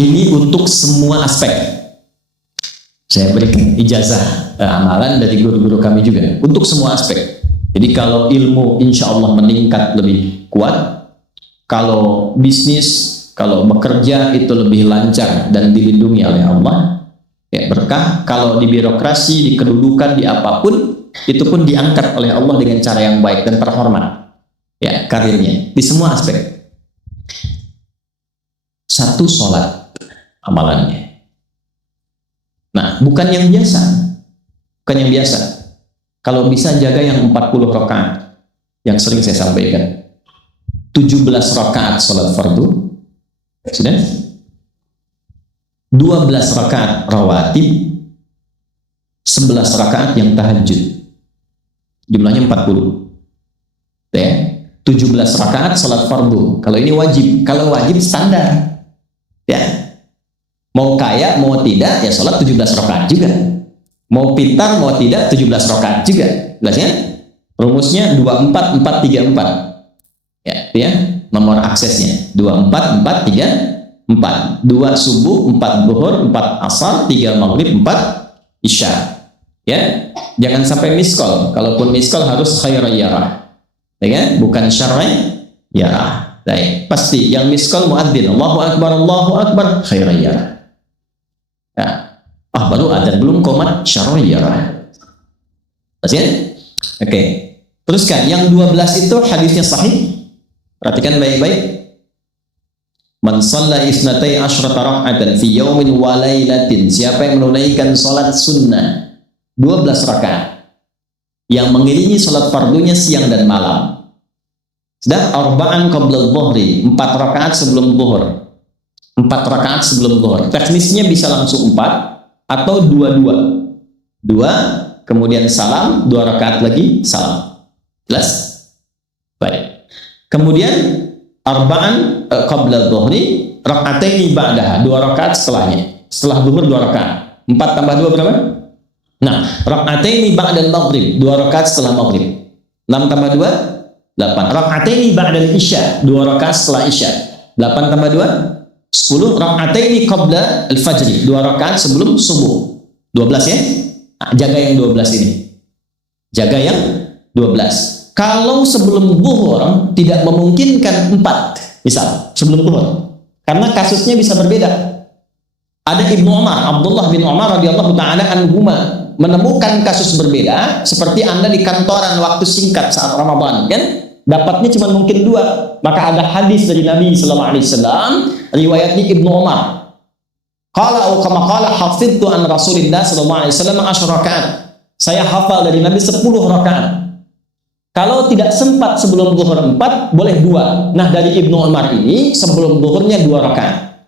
Ini untuk semua aspek. Saya berikan ijazah amalan dari guru-guru kami juga untuk semua aspek. Jadi kalau ilmu insya Allah meningkat lebih kuat, kalau bisnis, kalau bekerja itu lebih lancar dan dilindungi oleh Allah, ya berkah. Kalau di birokrasi, di kedudukan, di apapun, itu pun diangkat oleh Allah dengan cara yang baik dan terhormat. Ya, karirnya di semua aspek. Satu sholat amalannya. Nah, bukan yang biasa. Bukan yang biasa. Kalau bisa jaga yang 40 rakaat yang sering saya sampaikan. 17 rakaat sholat fardu. Sudah? 12 rakaat rawatib. 11 rakaat yang tahajud. Jumlahnya 40. Ya. 17 rakaat sholat fardu. Kalau ini wajib. Kalau wajib standar. Ya, mau kaya mau tidak ya sholat 17 rakaat juga, mau pintar mau tidak 17 rakaat juga. Jelas ya? Rumusnya 24 4 3 4. Ya, nomor aksesnya 24 4 3 4. 2 subuh, 4 zuhur, 4 asar, 3 maghrib, 4 isya. Ya, jangan sampai miskol. Kalaupun miskol harus khairayyarah. Ya kan? Bukan syar'iyyarah. Baik, pasti yang miskol muadzin Allahu akbar khairayyarah. Ya. Baru adzan belum qomat syar'iyyarah. Pasti ya? Oke. Teruskan yang 12 itu hadisnya sahih. Perhatikan baik-baik. Man shalla isnatai asyrata rak'atan fi yaumin wa lailatin. Siapa yang menunaikan salat sunnah 12 rakaat yang mengiringi salat fardunya siang dan malam. Sudah arba'an qabla dhuhri, 4 rakaat sebelum zuhur. 4 rakaat sebelum zuhur. Teknisnya bisa langsung 4 atau 2-2. 2 kemudian salam, 2 rakaat lagi salam. Jelas? Baik. Kemudian arba'an qabla dhuhri, raka'ataini ba'daha, 2 rakaat setelahnya. Setelah zuhur 2 rakaat. 4 tambah 2 berapa? Nah, raka'ataini ba'dal maghrib, 2 rakaat setelah maghrib. 6 tambah 2 8. Raka'ataini ba'dal isya, 2 rakaat setelah isya. 8 tambah 2 10. Raka'ataini qabla al-fajri, 2 rakaat sebelum subuh. 12 ya. Nah, jaga yang 12 ini. Jaga yang 12. Kalau sebelum zuhur tidak memungkinkan 4, misal sebelum zuhur. Karena kasusnya bisa berbeda. Ada Ibnu Umar, Abdullah bin Umar radhiyallahu taala anhuma menemukan kasus berbeda, seperti Anda di kantoran waktu singkat saat Ramadan, kan? Dapatnya cuma mungkin 2. Maka ada hadis dari Nabi sallallahu alaihi wasallam, riwayatnya Ibnu Umar. Qala kama qala hafidtu an Rasulillah sallallahu alaihi wasallam 10 rakaat. Saya hafal dari Nabi 10 rakaat. Kalau tidak sempat sebelum zuhur 4, boleh 2. Nah, dari Ibnu Umar ini sebelum zuhurnya 2 rakaat.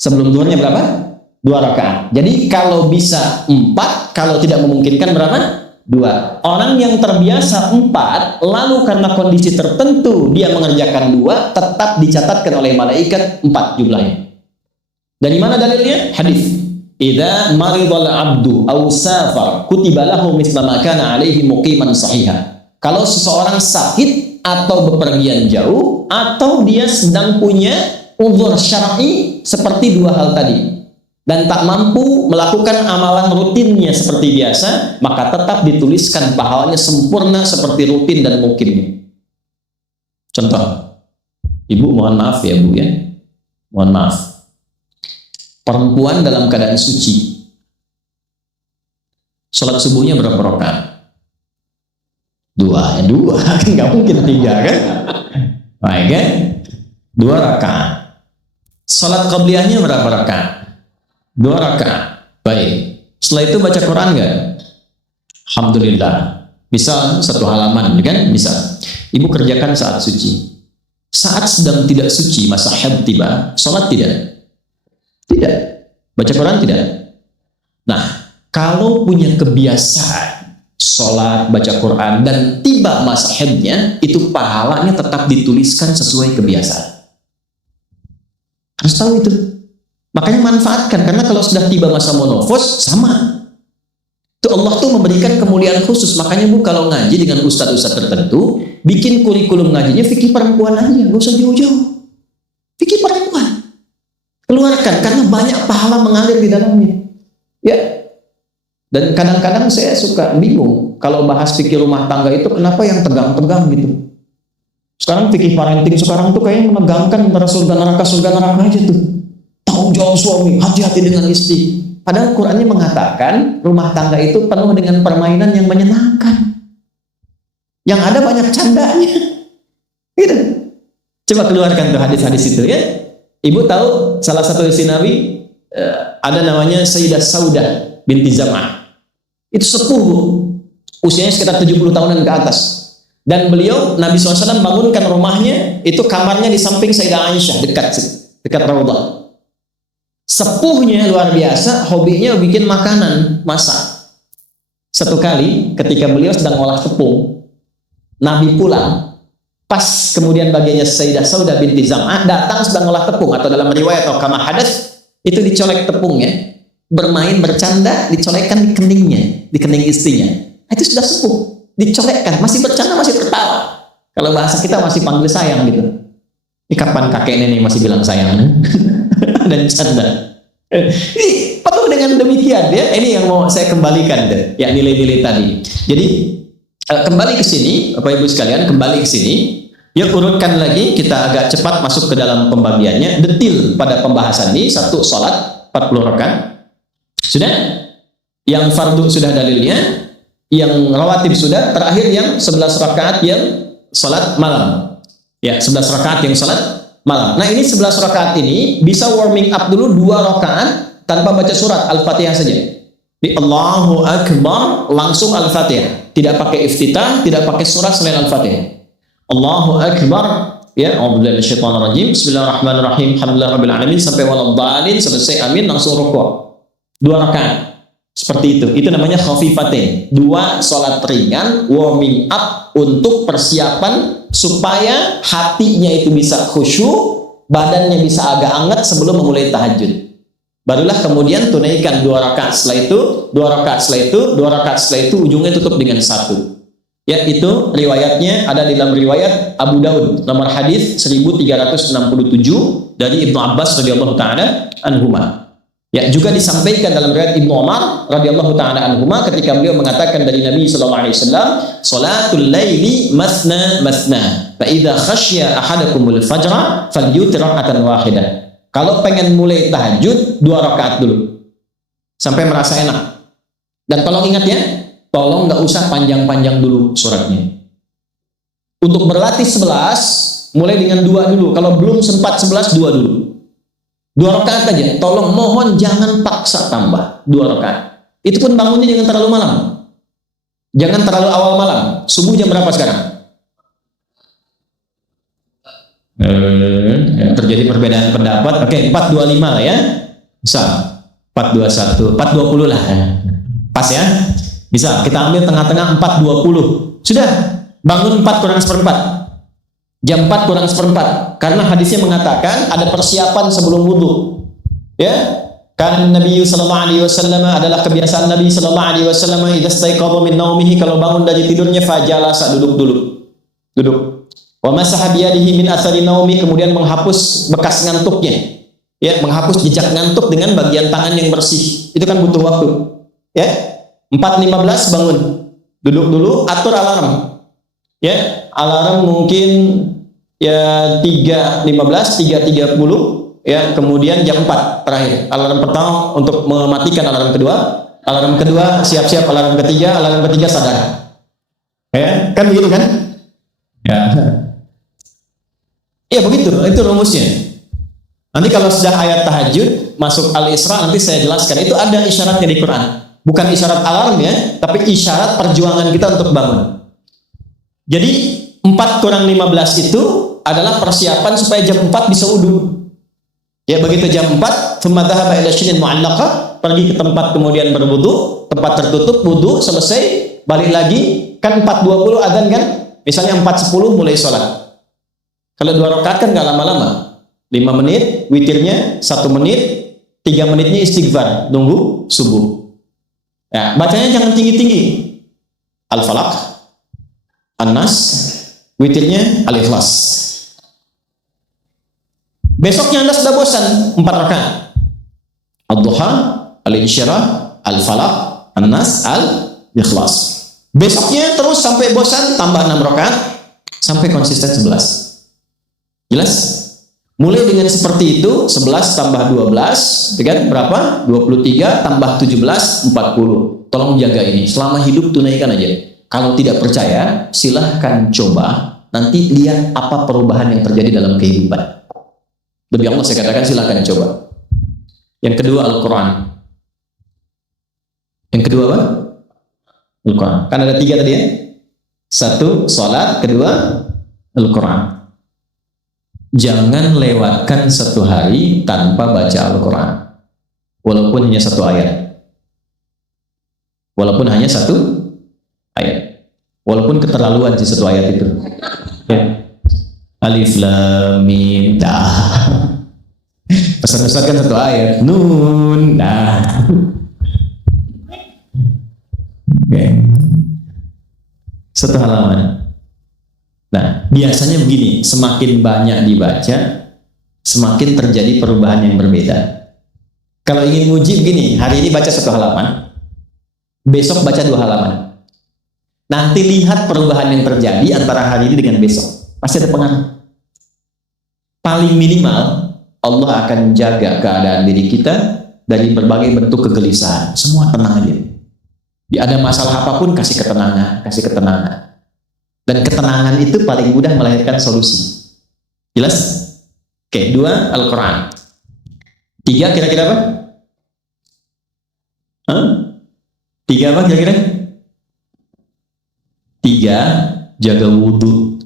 Sebelum zuhurnya berapa? 2 rakaat. Jadi kalau bisa 4, kalau tidak memungkinkan berapa? 2. Orang yang terbiasa 4, lalu karena kondisi tertentu dia mengerjakan 2, tetap dicatatkan oleh malaikat 4 jumlahnya. Dari mana dalilnya? Hadis. Idza maridal abdu aw safar kutiba lahu mithla ma kana alaihi muqiman sahiha. Kalau seseorang sakit atau bepergian jauh atau dia sedang punya uzur syar'i seperti 2 hal tadi, dan tak mampu melakukan amalan rutinnya seperti biasa, maka tetap dituliskan pahalanya sempurna seperti rutin dan mungkin. Contoh, ibu mohon maaf ya bu ya, mohon maaf. Perempuan dalam keadaan suci, sholat subuhnya berapa rakaat? 2, kan nggak mungkin 3 kan? Baik kan? 2 rakaat. Sholat qabliyahnya berapa rakaat? 2 rakaat. Baik. Setelah itu baca Quran nggak? Alhamdulillah. Bisa 1 halaman, kan? Bisa. Ibu kerjakan saat suci. Saat sedang tidak suci, masa haid tiba, sholat tidak? Tidak. Baca Quran tidak? Nah, kalau punya kebiasaan sholat, baca Quran, dan tiba masa haidnya, itu pahalanya tetap dituliskan sesuai kebiasaan. Harus tahu itu. Makanya manfaatkan, karena kalau sudah tiba masa monofos, sama. Itu Allah tuh memberikan kemuliaan khusus. Makanya bu, kalau ngaji dengan ustadz-ustadz tertentu, bikin kurikulum ngajinya fikih perempuan aja, nggak usah jauh-jauh. Fikih perempuan. Keluar keluarkan karena banyak pahala mengalir di dalamnya. Ya. Dan kadang-kadang saya suka bingung kalau bahas fikih rumah tangga itu kenapa yang tegang-tegang gitu. Sekarang fikih parenting sekarang tuh kayaknya menegangkan antara surga neraka aja tuh. Tanggung jawab suami, hati-hati dengan istri. Padahal Qur'annya mengatakan rumah tangga itu penuh dengan permainan yang menyenangkan. Yang ada banyak candanya. Gitu. Coba keluarkan tuh hadis-hadis itu ya. Ibu tahu salah satu istri Nabi ada namanya Sayyidah Saudah binti Zam'ah. Itu sepuh, Bu. Usianya sekitar 70 tahunan ke atas. Dan beliau, Nabi SAW bangunkan rumahnya, itu kamarnya di samping Sayyidah Aisyah, dekat Raudhah. Sepuhnya luar biasa, hobinya bikin makanan, masak. Satu kali, ketika beliau sedang olah tepung, Nabi pulang, pas kemudian bagiannya Sayyidah Saudah binti Zam'ah datang sedang olah tepung, atau dalam riwayat atau kama hadas, itu dicolek tepungnya, bermain, bercanda, dicolekkan di keningnya, di kening istrinya. Nah, itu sudah sepuh, dicolekkan, masih bercanda, masih tertawa. Kalau bahasa kita masih panggil sayang gitu. Ini kapan kakek nenek masih bilang sayang? Dan canda. Ini penuh dengan demikian ya. Ini yang mau saya kembalikan deh, ya nilai-nilai tadi. Jadi kembali ke sini, Bapak Ibu sekalian, kembali ke sini. Yuk urutkan lagi, kita agak cepat masuk ke dalam pembagiannya. Detil pada pembahasan ini, satu sholat 40 rakaat. Sudah? Yang fardu sudah dalilnya, yang rawatib sudah, terakhir yang 11 rakaat yang salat malam. Ya, 11 rakaat yang salat malam. Nah, ini 11 rakaat ini bisa warming up dulu 2 rakaat tanpa baca surat Al-Fatihah saja. Di Allahu Akbar langsung Al-Fatihah. Tidak pakai iftitah, tidak pakai surat selain Al-Fatihah. Allahu Akbar, ya, a'udzubillahi minasyaitonir rajim. Bismillahirrahmanirrahim. Alhamdulillahirabbil alamin sampai waladhdallin, selesai amin langsung rukuk. 2 rakaat. Seperti itu namanya khafifatain. 2 sholat ringan, warming up untuk persiapan supaya hatinya itu bisa khusyuk, badannya bisa agak hangat sebelum memulai tahajud. Barulah kemudian tunaikan 2 rakaat setelah itu, 2 rakaat setelah itu, 2 rakaat setelah itu, ujungnya tutup dengan 1. Ya, itu riwayatnya ada di dalam riwayat Abu Daud, nomor hadis 1367 dari Ibnu Abbas radhiyallahu taala anhuma. Ya, juga disampaikan dalam riwayat Ibnu Umar radhiyallahu taala anhuma ketika beliau mengatakan dari Nabi sallallahu alaihi wasallam, "Shalatul laili masna masna, fa idza khasya ahadakumul fajra falyutir raka'atan wahidah." Kalau pengen mulai tahajud 2 rakaat dulu sampai merasa enak. Dan tolong ingat ya, tolong nggak usah panjang-panjang dulu suratnya. Untuk berlatih 11, mulai dengan 2 dulu. Kalau belum sempat 11, 2 dulu. 2 rakaat aja, tolong mohon jangan paksa tambah 2 rakaat. Itu pun bangunnya jangan terlalu malam. Jangan terlalu awal malam. Subuh jam berapa sekarang? Terjadi perbedaan pendapat. Oke, 4.25 lah ya. Bisa. 4.21, 4.20 lah. Pas ya. Bisa. Kita ambil tengah-tengah 4.20. Sudah. Bangun 4 kurang seperempat. Jam 4 kurang seperempat, karena hadisnya mengatakan ada persiapan sebelum wudhu. Ya, kan Nabi sallallahu alaihi wasallam adalah kebiasaan Nabi sallallahu alaihi wasallam idza staiqadha min naumihi, kalau bangun dari tidurnya fajalasa, duduk dulu. Duduk. Wa masaha bi yadihi min athari naumi, kemudian menghapus bekas ngantuknya. Ya, menghapus jejak ngantuk dengan bagian tangan yang bersih. Itu kan butuh waktu. Ya. 4.15 bangun. Duduk dulu, atur alarm. Ya, alarm mungkin ya 3.15, 3.30 ya, kemudian jam 4 terakhir. Alarm pertama untuk mematikan alarm kedua siap-siap, alarm ketiga sadar. Ya, kan begitu kan? Ya. Ya begitu, itu rumusnya. Nanti kalau sudah ayat tahajud masuk Al-Isra nanti saya jelaskan. Itu ada isyaratnya di Quran. Bukan isyarat alarm ya, tapi isyarat perjuangan kita untuk bangun. Jadi 4 kurang 15 itu adalah persiapan supaya jam 4 bisa wudhu. Ya, begitu jam 4, thumma dhahaba ila syinin mu'allaqah, pergi ke tempat kemudian berwudu, tempat tertutup, wudu, selesai, balik lagi, kan 4.20 adzan kan? Misalnya 4.10 mulai sholat. Kalau 2 rakaat kan nggak lama-lama. 5 menit, witirnya 1 menit, 3 menitnya istighfar, nunggu subuh. Ya, bacanya jangan tinggi-tinggi. Al-Falaq, An-Nas, witirnya Al-Ikhlas. Besoknya Anda sudah bosan 4 rakaat. Ad-Duha, Al-Insyirah, Al-Falaq, An-Nas, Al-Ikhlas. Besoknya terus sampai bosan, tambah 6 rakaat sampai konsisten 11. Jelas? Mulai dengan seperti itu, 11 tambah 12, kan berapa? 23 tambah 17, 40. Tolong jaga ini, selama hidup tunaikan aja. Kalau tidak percaya, silahkan coba, nanti lihat apa perubahan yang terjadi dalam kehidupan. Demi Allah saya katakan silahkan coba. Yang kedua Al-Quran. Yang kedua apa? Al-Quran. Kan ada 3 tadi ya? 1, sholat. Kedua, Al-Quran. Jangan lewatkan 1 hari tanpa baca Al-Quran. Walaupun hanya 1 ayat. Walaupun hanya 1 ayat. Walaupun keterlaluan sih 1 ayat itu. Ya. Alif Lam Mim. Pesan-pesan kan 1 ayat. Nun. Okay. 1 halaman. Nah, biasanya begini, semakin banyak dibaca, semakin terjadi perubahan yang berbeda. Kalau ingin nguji begini, hari ini baca 1 halaman, besok baca 2 halaman. Nanti lihat perubahan yang terjadi antara hari ini dengan besok. Pasti ada pengaruh. Paling minimal, Allah akan jaga keadaan diri kita dari berbagai bentuk kegelisahan. Semua tenang aja. Ada masalah apapun, kasih ketenangan, kasih ketenangan. Dan ketenangan itu paling mudah melahirkan solusi. Jelas? Oke, 2, Al-Quran. 3 kira-kira apa? 3 apa kira-kira? 3, jaga wudhu.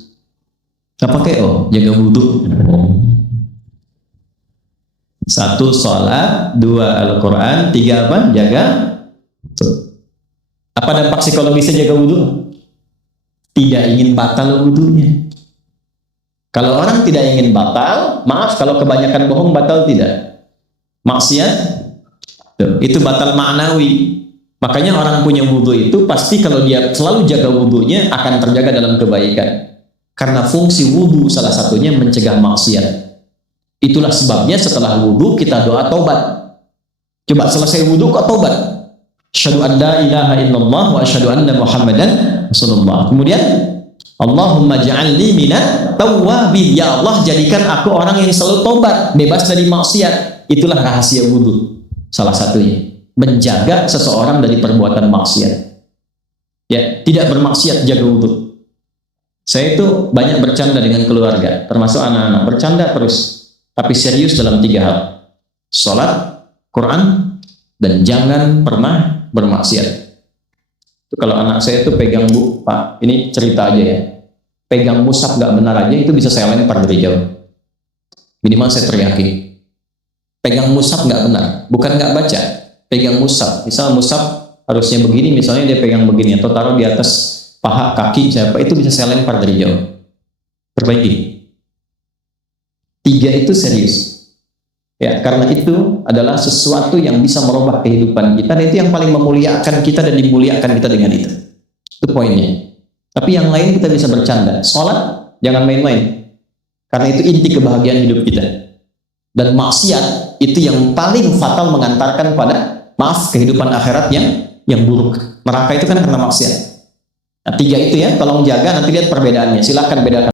Apa kayak jaga wudhu? 1, sholat. 2, Al-Quran. 3 apa? Jaga. Apa dampak psikologisnya jaga wudhu? Tidak ingin batal wudhunya. Kalau orang tidak ingin batal, maaf kalau kebanyakan bohong batal tidak. Maksiat, itu batal maknawi. Makanya orang punya wudhu itu pasti kalau dia selalu jaga wudhunya akan terjaga dalam kebaikan. Karena fungsi wudhu salah satunya mencegah maksiat. Itulah sebabnya setelah wudhu kita doa taubat. Coba selesai wudhu kok taubat. Asyhadu an la ilaha illallah wa asyhadu anna Muhammadan Rasulullah. Kemudian Allahumma ja'alni minat tawwabin. Ya Allah, jadikan aku orang yang selalu taubat, bebas dari maksiat. Itulah rahasia wudhu. Salah satunya menjaga seseorang dari perbuatan maksiat. Ya, tidak bermaksiat, jaga wudhu. Saya itu banyak bercanda dengan keluarga, termasuk anak-anak. Bercanda terus, tapi serius dalam 3 hal. Salat, Quran, dan jangan pernah bermaksiat. Itu kalau anak saya itu pegang, Bu, Pak, ini cerita aja ya, pegang mushaf nggak benar aja, itu bisa saya lempar dari jauh. Minimal saya teriaki. Pegang mushaf nggak benar, bukan nggak baca, pegang mushaf. Misal mushaf harusnya begini, misalnya dia pegang begini, atau taruh di atas paha kaki siapa, itu bisa saya lempar dari jauh. Perbaiki. 3 itu serius. Ya, karena itu adalah sesuatu yang bisa merubah kehidupan kita, dan itu yang paling memuliakan kita dan dimuliakan kita dengan itu. Itu poinnya. Tapi yang lain kita bisa bercanda. Sholat, jangan main-main. Karena itu inti kebahagiaan hidup kita. Dan maksiat, itu yang paling fatal mengantarkan pada, maaf, kehidupan akhirat yang buruk. Neraka itu kan karena maksiat. Nah, 3 itu ya, tolong jaga, nanti lihat perbedaannya. Silahkan bedakan.